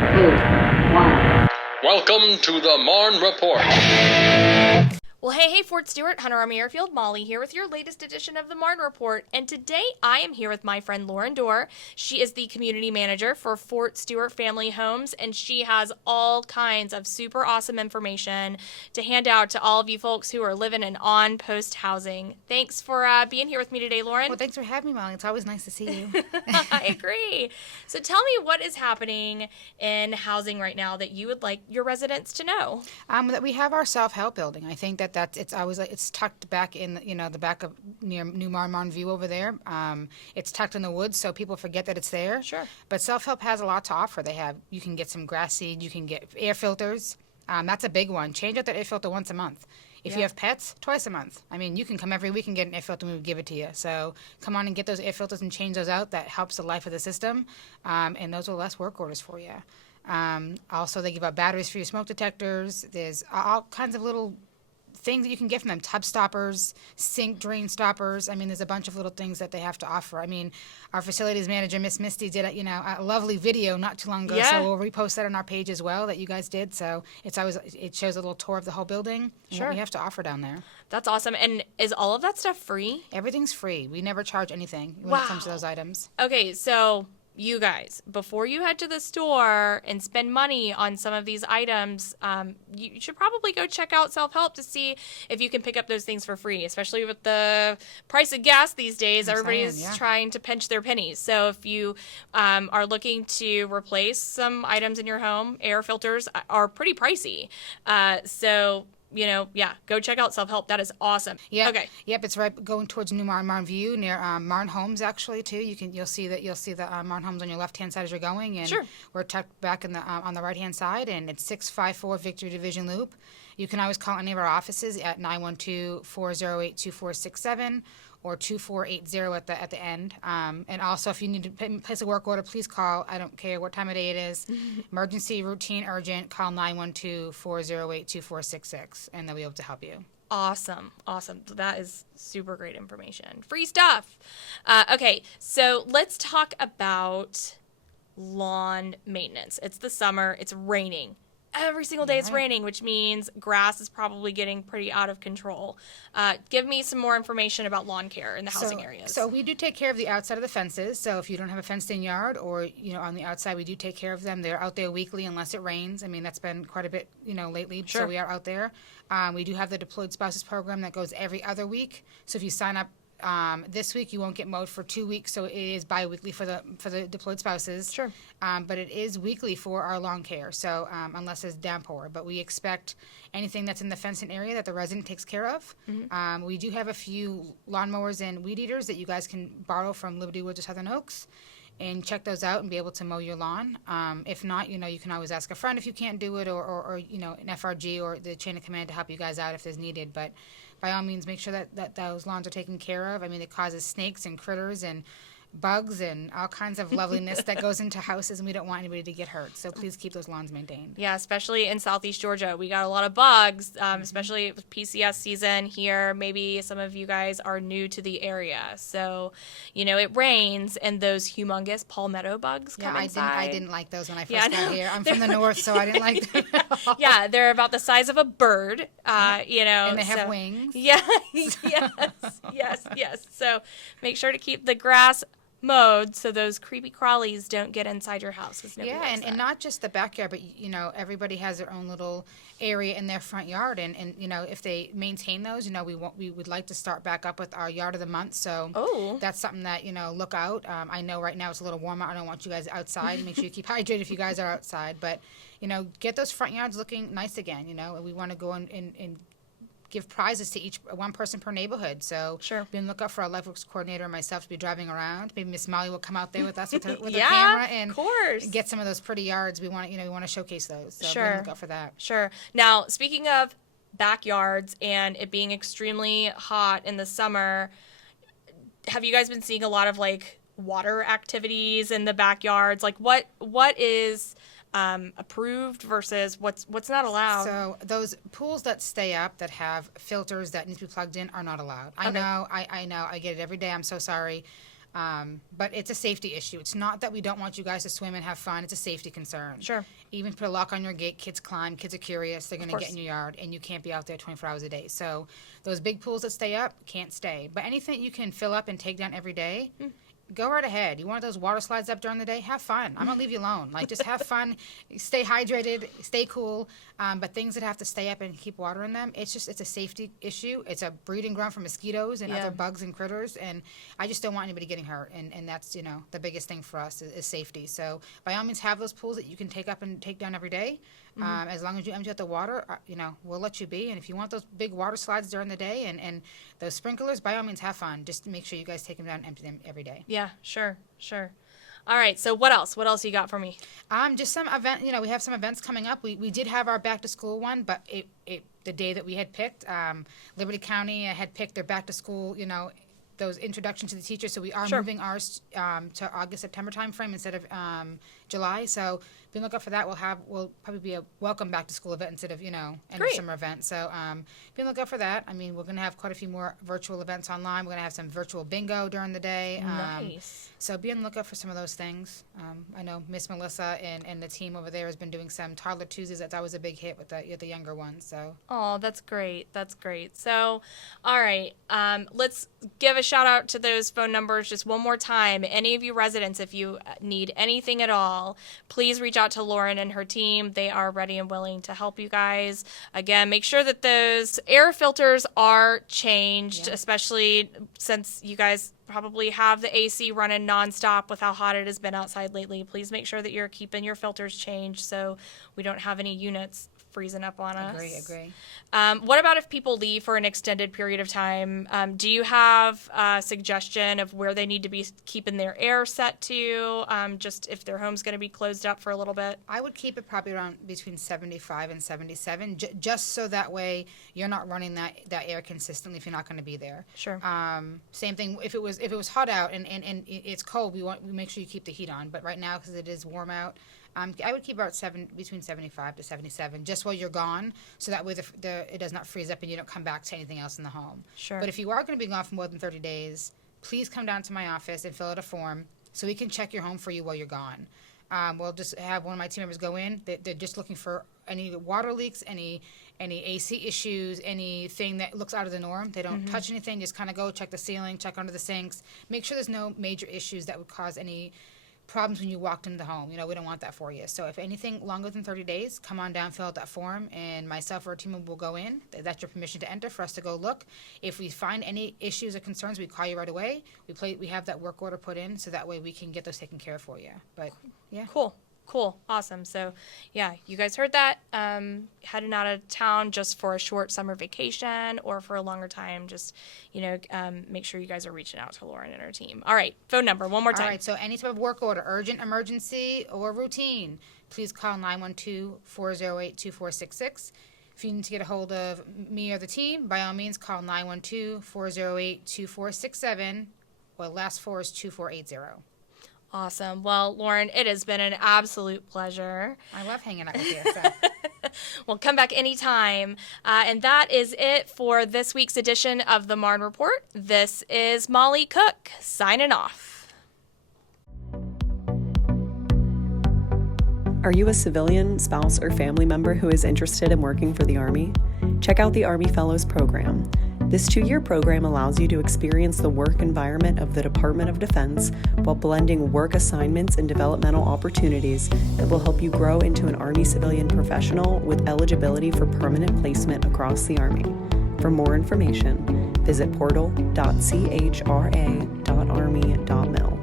1. Welcome to the Marne Report. Well, hey, Fort Stewart, Hunter Army Airfield, Molly here with your latest edition of the Marne Report. And today I am here with my friend Lauren Dore. She is the community manager for Fort Stewart Family Homes, and she has all kinds of super awesome information to hand out to all of you folks who are living in on-post housing. Thanks for being here with me today, Lauren. Well, thanks for having me, Molly. It's always nice to see you. I agree. So tell me what is happening in housing right now that you would like your residents to know. That we have our self-help building. I think it's tucked back in the back of near New Marne View over there. It's tucked in the woods, so people forget that it's there. Sure. But self-help has a lot to offer. You can get some grass seed, you can get air filters. That's a big one. Change out that air filter once a month. If you have pets, twice a month. I mean, you can come every week and get an air filter and we would give it to you. So come on and get those air filters and change those out. That helps the life of the system, and those are less work orders for you. Also, they give out batteries for your smoke detectors. There's all kinds of little things that you can get from them, tub stoppers, sink drain stoppers. I mean, there's a bunch of little things that they have to offer. I mean, our facilities manager, Miss Misty, did a lovely video not too long ago, so we'll repost that on our page as well that you guys did. So it shows a little tour of the whole building and what we have to offer down there. That's awesome. And is all of that stuff free? Everything's free. We never charge anything when it comes to those items. Okay, so you guys, before you head to the store and spend money on some of these items, you should probably go check out Self-Help to see if you can pick up those things for free, especially with the price of gas these days. Everybody's trying to pinch their pennies. So if you are looking to replace some items in your home, air filters are pretty pricey. Go check out Self-Help. That is awesome. Yeah. Okay. Yep, it's right going towards New Marne View near Marne Homes actually too. You'll see the Marne Homes on your left-hand side as you're going, and we're tucked back in the on the right-hand side, and it's 654 Victory Division Loop. You can always call any of our offices at 912-408-2467 or 2480 at the end. And also, if you need to place a work order, please call. I don't care what time of day it is. Emergency, routine, urgent, call 912-408-2466, and they'll be able to help you. Awesome. That is super great information. Free stuff. Okay, so let's talk about lawn maintenance. It's the summer. It's raining. Every single day it's raining, which means grass is probably getting pretty out of control. Give me some more information about lawn care in the housing areas. So we do take care of the outside of the fences. So if you don't have a fenced-in yard or, on the outside, we do take care of them. They're out there weekly unless it rains. I mean, that's been quite a bit, lately. Sure. So we are out there. We do have the Deployed Spouses program that goes every other week. So if you sign up this week, you won't get mowed for 2 weeks, so it is bi-weekly for the deployed spouses. Sure. But it is weekly for our lawn care, so unless it's downpour. But we expect anything that's in the fenced-in area that the resident takes care of. Mm-hmm. We do have a few lawnmowers and weed eaters that you guys can borrow from Liberty Woods or Southern Oaks and check those out and be able to mow your lawn. If not, you can always ask a friend if you can't do it, or an FRG or the chain of command to help you guys out if there's needed. But by all means, make sure that those lawns are taken care of. I mean, it causes snakes and critters and bugs and all kinds of loveliness that goes into houses, and we don't want anybody to get hurt. So please keep those lawns maintained. Yeah, especially in Southeast Georgia. We got a lot of bugs, especially with PCS season here. Maybe some of you guys are new to the area. So, it rains and those humongous palmetto bugs come inside. I didn't like those when I first got here. I'm from the north, so I didn't like them at all. Yeah, they're about the size of a bird, And they have wings. Yeah, yes. So make sure to keep the grass mowed so those creepy crawlies don't get inside your house. And not just the backyard, but everybody has their own little area in their front yard, and if they maintain those, we would like to start back up with our yard of the month. So that's something that look out. I know right now it's a little warmer. I don't want you guys outside. Make sure you keep hydrated if you guys are outside, but get those front yards looking nice again. We want to go and give prizes to each one person per neighborhood. So be on the lookout for our Life Works coordinator and myself to be driving around. Maybe Miss Molly will come out there with us with her camera and get some of those pretty yards. We want to showcase those. So be on the lookout for that. Sure. Now, speaking of backyards and it being extremely hot in the summer, have you guys been seeing a lot of water activities in the backyards? What is approved versus what's not allowed? So those pools that stay up that have filters that need to be plugged in are not allowed. I know. I get it every day. I'm so sorry. But it's a safety issue. It's not that we don't want you guys to swim and have fun. It's a safety concern. Sure. Even put a lock on your gate. Kids climb. Kids are curious. They're going to course. get in your yard, and you can't be out there 24 hours a day. So those big pools that stay up can't stay. But anything you can fill up and take down every day, go right ahead. You want those water slides up during the day? Have fun. I'm going to leave you alone. Like, just have fun. Stay hydrated. Stay cool. But things that have to stay up and keep water in them, it's a safety issue. It's a breeding ground for mosquitoes and other bugs and critters. And I just don't want anybody getting hurt. And that's, the biggest thing for us is safety. So by all means, have those pools that you can take up and take down every day. As long as you empty out the water, we'll let you be. And if you want those big water slides during the day and those sprinklers, by all means, have fun. Just make sure you guys take them down and empty them every day. Yeah, sure. All right, so what else? What else you got for me? Just some event. We have some events coming up. We did have our back to school one, but the day that we had picked, Liberty County had picked their back to school. Those introduction to the teachers. So we are moving ours to August, September timeframe instead of July. So be on the lookout for that. We'll probably be a welcome back to school event instead of, end of summer event. So be on the lookout for that. I mean, we're going to have quite a few more virtual events online. We're going to have some virtual bingo during the day. Nice. So be on the lookout for some of those things. I know Miss Melissa and the team over there has been doing some Toddler Tuesdays. That's always a big hit with the younger ones. So. Oh, that's great. That's great. So, all right, let's give a shout out to those phone numbers just one more time. Any of you residents, if you need anything at all, please reach out to Lauren and her team. They are ready and willing to help you guys. Again, make sure that those air filters are changed, especially since you guys probably have the AC running nonstop with how hot it has been outside lately. Please make sure that you're keeping your filters changed so we don't have any units freezing up on us. Agree. What about if people leave for an extended period of time? Do you have a suggestion of where they need to be keeping their air set to, just if their home's going to be closed up for a little bit? I would keep it probably around between 75 and 77, just so that way you're not running that air consistently if you're not going to be there. Sure. Same thing if it was hot out and it's cold, we make sure you keep the heat on. But right now, because it is warm out, I would keep about between 75 to 77 just while you're gone, so that way it does not freeze up and you don't come back to anything else in the home. Sure. But if you are going to be gone for more than 30 days, please come down to my office and fill out a form so we can check your home for you while you're gone. We'll just have one of my team members go in. They're just looking for any water leaks, any AC issues, anything that looks out of the norm. They don't touch anything. Just kind of go check the ceiling, check under the sinks, make sure there's no major issues that would cause any problems when you walked into the home. We don't want that for you. So if anything longer than 30 days, come on down, fill out that form, and myself or a team member will go in. That's your permission to enter for us to go look. If we find any issues or concerns, we call you right away. We have that work order put in, so that way we can get those taken care of for you. But yeah. Cool. Awesome. So, yeah, you guys heard that. Heading out of town just for a short summer vacation or for a longer time, just, make sure you guys are reaching out to Lauren and her team. All right. Phone number, one more time. All right. So any type of work order, urgent, emergency, or routine, please call 912-408-2466. If you need to get a hold of me or the team, by all means, call 912-408-2467, or the last four is 2480. Awesome. Well, Lauren, it has been an absolute pleasure. I love hanging out with you. So. Well, come back anytime. And that is it for this week's edition of the Marne Report. This is Molly Cook signing off. Are you a civilian, spouse, or family member who is interested in working for the Army? Check out the Army Fellows Program. This 2-year program allows you to experience the work environment of the Department of Defense while blending work assignments and developmental opportunities that will help you grow into an Army civilian professional with eligibility for permanent placement across the Army. For more information, visit portal.chra.army.mil.